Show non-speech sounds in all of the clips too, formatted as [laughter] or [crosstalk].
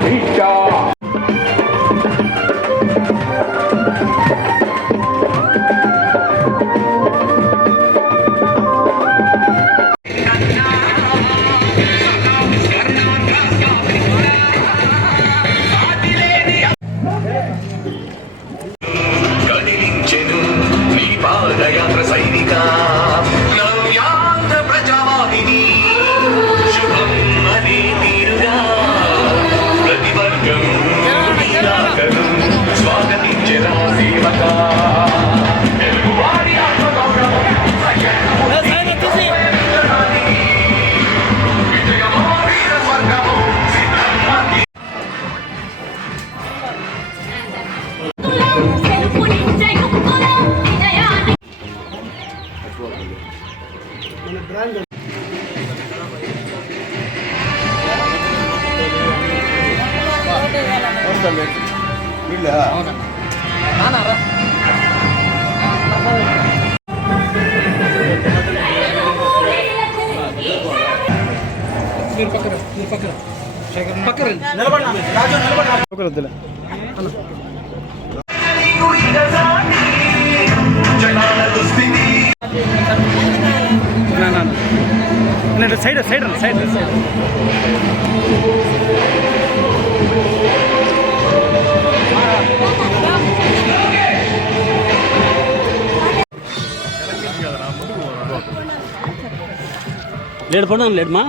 ধিকার మీరు పక్కన మీరు పక్కన పక్కన నిలబడి రాజు నిలబడి పక్కన இல்லை side side side side late பண்ணுங்க லேட்மா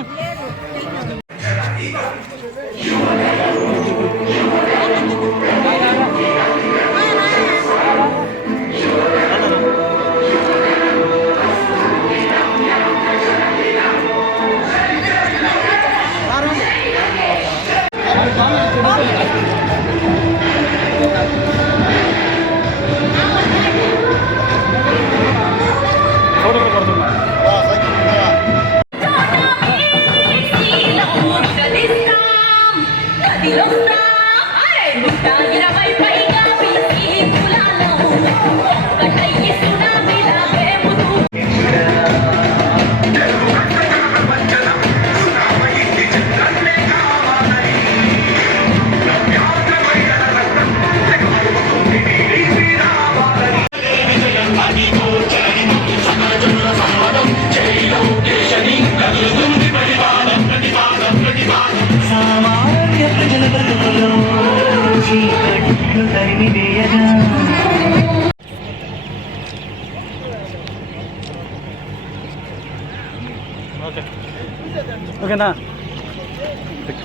ఓకేనా?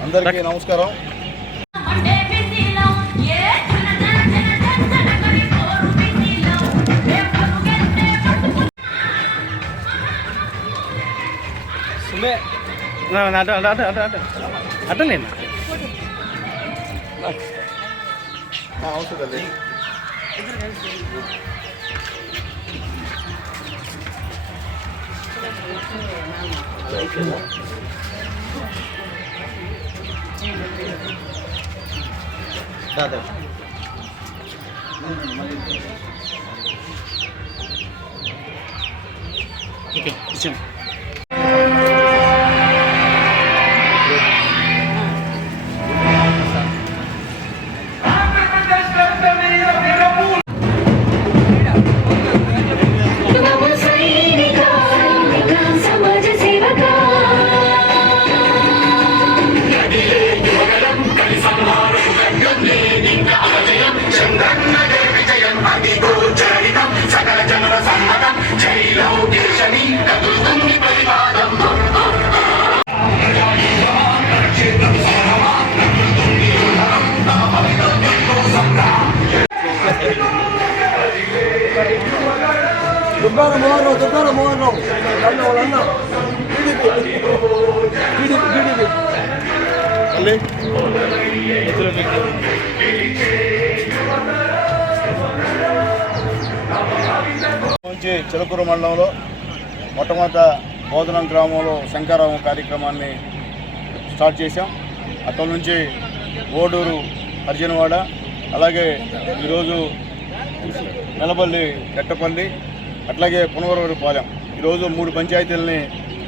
అందరికీ నమస్కారం. అటు అటు అటు అటు అటు అటు నేను అవసరం দাদা Okay, it's him. మండలంలో మొట్టమొదట బోధనం గ్రామంలో శంకారావం కార్యక్రమాన్ని స్టార్ట్ చేశాం. అక్కడ నుంచి ఓడూరు అర్జునవాడ అలాగే ఈరోజు నెలపల్లి ఎట్టపల్లి అట్లాగే పునవరపాలెం ఈరోజు మూడు పంచాయతీలని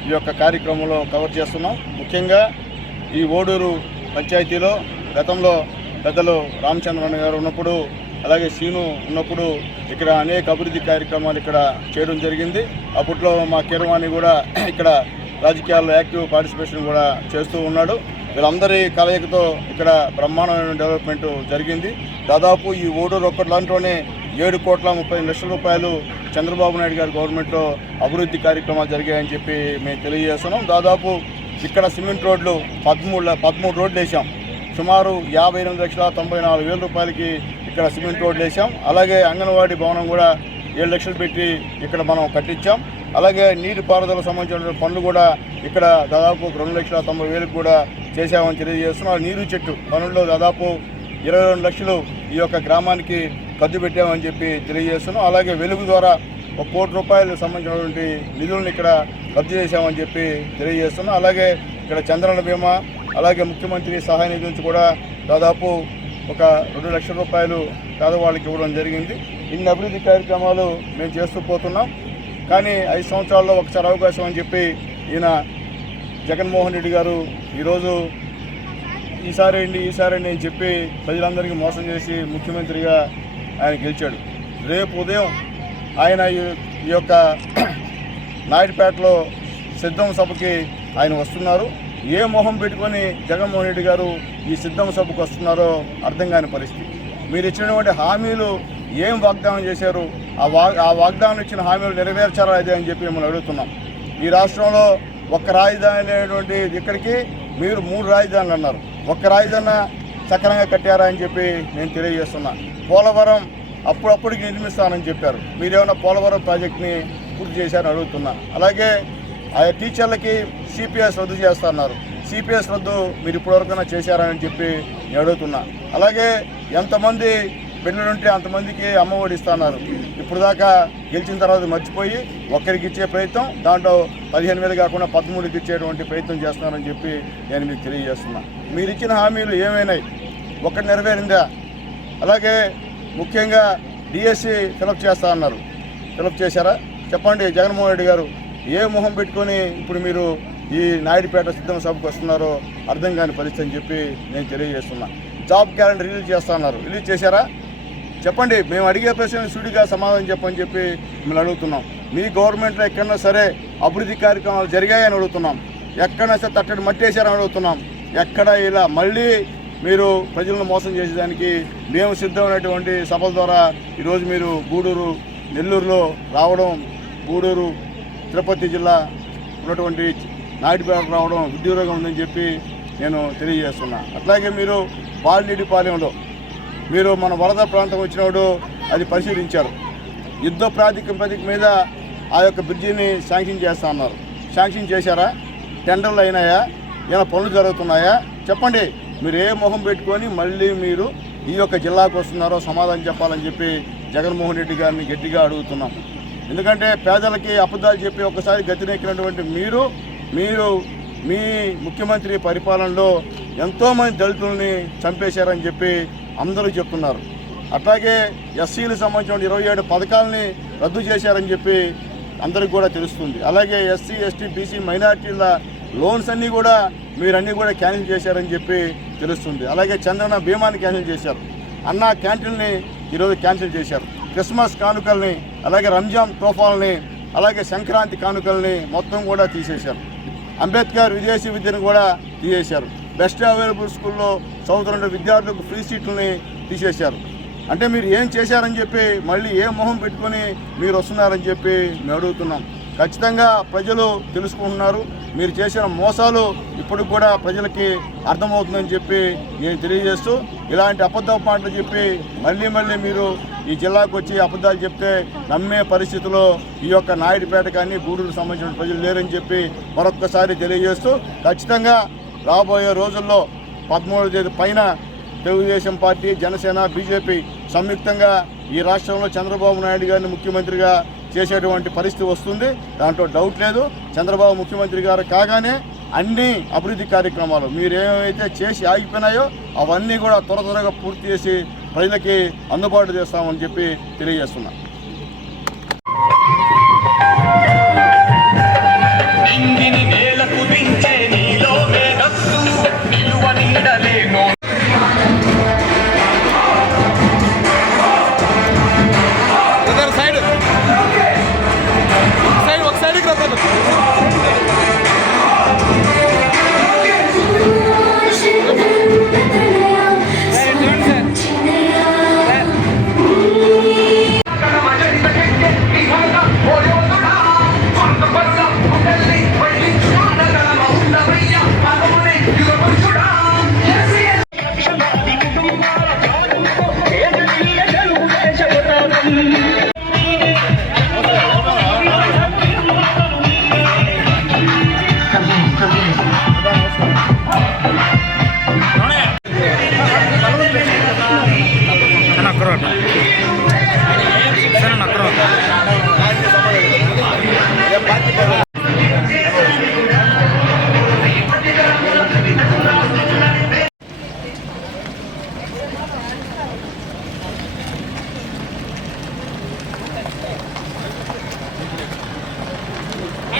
ఈ యొక్క కార్యక్రమంలో కవర్ చేస్తున్నాం. ముఖ్యంగా ఈ ఓడూరు పంచాయతీలో గతంలో పెద్దలు రామచంద్రన్ గారు ఉన్నప్పుడు అలాగే సీను ఉన్నప్పుడు ఇక్కడ అనేక అభివృద్ధి కార్యక్రమాలు ఇక్కడ చేయడం జరిగింది. అప్పట్లో మా కీరవాణి కూడా [clears throat] ఇక్కడ రాజకీయాల్లో యాక్టివ్ పార్టిసిపేషన్ కూడా చేస్తూ ఉన్నాడు. వీళ్ళందరి కలయికతో ఇక్కడ బ్రహ్మాండమైన డెవలప్మెంట్ జరిగింది. దాదాపు ఈ ఓడూరు ఒక్కటిలాంటిలోనే ఏడు కోట్ల ముప్పై లక్షల రూపాయలు చంద్రబాబు నాయుడు గారి గవర్నమెంట్లో అభివృద్ధి కార్యక్రమాలు జరిగాయని చెప్పి మేము తెలియజేస్తున్నాం. దాదాపు ఇక్కడ సిమెంట్ రోడ్లు పదమూడు పదమూడు రోడ్లు వేసాం సుమారు యాభై ఎనిమిది లక్షల తొంభై నాలుగు వేల రూపాయలకి ఇక్కడ సిమెంట్ రోడ్లు వేసాం అలాగే అంగన్వాడీ భవనం కూడా ఏడు లక్షలు పెట్టి ఇక్కడ మనం కట్టించాం. అలాగే నీటి పారుదల సంబంధించిన పనులు కూడా ఇక్కడ దాదాపు రెండు లక్షల తొంభై వేలకు కూడా చేశామని తెలియజేస్తున్నాం. నీరు చెట్టు పనుల్లో దాదాపు ఇరవై రెండు లక్షలు ఈ యొక్క గ్రామానికి ఖర్చు పెట్టామని చెప్పి తెలియజేస్తున్నాం. అలాగే వెలుగు ద్వారా ఒక కోటి రూపాయలకు సంబంధించినటువంటి నిధులను ఇక్కడ ఖర్చు చేశామని చెప్పి తెలియజేస్తున్నాం. అలాగే ఇక్కడ చంద్రన బీమా అలాగే ముఖ్యమంత్రి సహాయ నిధి నుంచి కూడా దాదాపు ఒక రెండు లక్షల రూపాయలు పేదవాళ్ళకి ఇవ్వడం జరిగింది. ఇన్ని అభివృద్ధి కార్యక్రమాలు మేము చేస్తూ పోతున్నాం. కానీ ఐదు సంవత్సరాల్లో ఒకసారి అవకాశం అని చెప్పి ఈయన జగన్మోహన్ రెడ్డి గారు ఈరోజు ఈసారి అండి ఈసారి అని చెప్పి ప్రజలందరికీ మోసం చేసి ముఖ్యమంత్రిగా ఆయన గెలిచాడు. రేపు ఉదయం ఆయన ఈ యొక్క నాయుడుపేటలో సిద్ధం సభకి ఆయన వస్తున్నారు. ఏ మొహం పెట్టుకొని జగన్మోహన్ రెడ్డి గారు ఈ సిద్ధం సభకు వస్తున్నారో అర్థం కాని పరిస్థితి. మీరు ఇచ్చినటువంటి హామీలు ఏం వాగ్దానం చేశారు? ఆ వాగ్ ఆ వాగ్దానం ఇచ్చిన హామీలు నెరవేర్చారా అదే అని చెప్పి మిమ్మల్ని అడుగుతున్నాం. ఈ రాష్ట్రంలో ఒక్క రాజధాని అనేటువంటి ఇక్కడికి మీరు మూడు రాజధానులు అన్నారు. ఒక్క రాజధాని సక్రమంగా కట్టారా అని చెప్పి నేను తెలియజేస్తున్నా. పోలవరం అప్పుడప్పటికి నిర్మిస్తానని చెప్పారు. మీరేమైనా పోలవరం ప్రాజెక్ట్ని పూర్తి చేశారని అడుగుతున్నా. అలాగే ఆ టీచర్లకి సిపిఎస్ రద్దు చేస్తున్నారు. సిపిఎస్ రద్దు మీరు ఇప్పటివరకైనా చేశారని చెప్పి నేను అడుగుతున్నా. అలాగే ఎంతమంది బిడ్డలుంటే అంతమందికి అమ్మఒడి ఇస్తున్నారు. ఇప్పుడు దాకా గెలిచిన తర్వాత మర్చిపోయి ఒక్కరికి ఇచ్చే ప్రయత్నం దాంట్లో పదిహేను వేలు కాకుండా పదమూడుకి ఇచ్చేటువంటి ప్రయత్నం చేస్తున్నారని చెప్పి నేను మీకు తెలియజేస్తున్నా. మీరు ఇచ్చిన హామీలు ఏమైనాయి? ఒకటి నెరవేరిందా? అలాగే ముఖ్యంగా డిఎస్సి ఫిలప్ చేస్తా అన్నారు. ఫిలప్ చేశారా? చెప్పండి జగన్మోహన్ రెడ్డి గారు ఏ మొహం పెట్టుకొని ఇప్పుడు మీరు ఈ నాయుడుపేట సిద్ధం సభకు వస్తున్నారో అర్థం కాని పరిస్థితి అని చెప్పి నేను తెలియజేస్తున్నా. జాబ్ క్యాలెండర్ రిలీజ్ చేస్తున్నారు రిలీజ్ చేశారా? చెప్పండి మేము అడిగే ప్రశ్న సుడిగా సమాధానం చెప్పని చెప్పి మిమ్మల్ని అడుగుతున్నాం. మీ గవర్నమెంట్లో ఎక్కడన్నా సరే అభివృద్ధి కార్యక్రమాలు జరిగాయని అడుగుతున్నాం. ఎక్కడైనా సరే తట్టడి మట్టేశారని అడుగుతున్నాం. ఎక్కడ ఇలా మళ్ళీ మీరు ప్రజలను మోసం చేసేదానికి మేము సిద్ధమైనటువంటి సభల ద్వారా ఈరోజు మీరు గూడూరు నెల్లూరులో రావడం గూడూరు తిరుపతి జిల్లా ఉన్నటువంటి నాయుడుపేట రావడం ఉద్యోగం ఉందని చెప్పి నేను తెలియజేస్తున్నా. అట్లాగే మీరు బాలినీడిపాలెంలో మీరు మన వరద ప్రాంతం వచ్చినప్పుడు అది పరిశీలించారు. యుద్ధ ప్రాతిపదిక మీద ఆ యొక్క బ్రిడ్జిని శాంక్షన్ చేస్తా అన్నారు. శాంక్షన్ చేశారా? టెండర్లు అయినాయా? ఏమైనా పనులు జరుగుతున్నాయా? చెప్పండి. మీరు ఏ మొహం పెట్టుకొని మళ్ళీ మీరు ఈ యొక్క జిల్లాకు వస్తున్నారో సమాధానం చెప్పాలని చెప్పి జగన్మోహన్ రెడ్డి గారిని గట్టిగా అడుగుతున్నాం. ఎందుకంటే పేదలకి అబద్ధాలు చెప్పి ఒకసారి గతినెక్కినటువంటి మీరు మీరు మీ ముఖ్యమంత్రి పరిపాలనలో ఎంతోమంది దళితుల్ని చంపేశారని చెప్పి అందరూ చెప్తున్నారు. అట్లాగే ఎస్సీలకు సంబంధించిన ఇరవై ఏడు పథకాలని రద్దు చేశారని చెప్పి అందరికి కూడా తెలుస్తుంది. అలాగే ఎస్సీ ఎస్టీ బీసీ మైనార్టీల లోన్స్ అన్నీ కూడా మీరన్నీ కూడా క్యాన్సిల్ చేశారని చెప్పి తెలుస్తుంది. అలాగే చంద్రన భీమాని క్యాన్సిల్ చేశారు. అన్న క్యాంటీన్ని ఈరోజు క్యాన్సిల్ చేశారు. క్రిస్మస్ కానుకల్ని అలాగే రంజాన్ తోఫాల్ని అలాగే సంక్రాంతి కానుకల్ని మొత్తం కూడా తీసేశారు. అంబేద్కర్ విదేశీ విద్యను కూడా తీసేశారు. బెస్ట్ అవైలబుల్ స్కూల్లో చదువుతున్న విద్యార్థులకు ఫ్రీ సీట్లని తీసేశారు. అంటే మీరు ఏం చేశారని చెప్పి మళ్ళీ ఏ మొహం పెట్టుకొని మీరు వస్తున్నారని చెప్పి మేము అడుగుతున్నాం. ఖచ్చితంగా ప్రజలు తెలుసుకుంటున్నారు. మీరు చేసిన మోసాలు ఇప్పటికి కూడా ప్రజలకి అర్థమవుతుందని చెప్పి నేను తెలియజేస్తూ ఇలాంటి అబద్ధ మాటలు చెప్పి మళ్ళీ మళ్ళీ మీరు ఈ జిల్లాకు వచ్చి అబద్ధాలు చెప్తే నమ్మే పరిస్థితిలో ఈ యొక్క నాయుడుపేట కానీ గూడూరు సంబంధించిన ప్రజలు లేరని చెప్పి మరొక్కసారి తెలియజేస్తూ ఖచ్చితంగా రాబోయే రోజుల్లో పదమూడు తేదీ పైన తెలుగుదేశం పార్టీ జనసేన బీజేపీ సంయుక్తంగా ఈ రాష్ట్రంలో చంద్రబాబు నాయుడు గారిని ముఖ్యమంత్రిగా చేసేటువంటి పరిస్థితి వస్తుంది. దాంట్లో డౌట్ లేదు. చంద్రబాబు ముఖ్యమంత్రి గారు కాగానే అన్ని అభివృద్ధి కార్యక్రమాలు మీరు ఏమైతే చేసి ఆగిపోయినాయో అవన్నీ కూడా త్వర త్వరగా పూర్తి చేసి ప్రజలకి అందుబాటు చేస్తామని చెప్పి తెలియజేస్తున్నా. నింగిని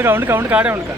రైట్ నా ఉండుగా ఉండుగా ఉండుగా ఆడే ఉండుగా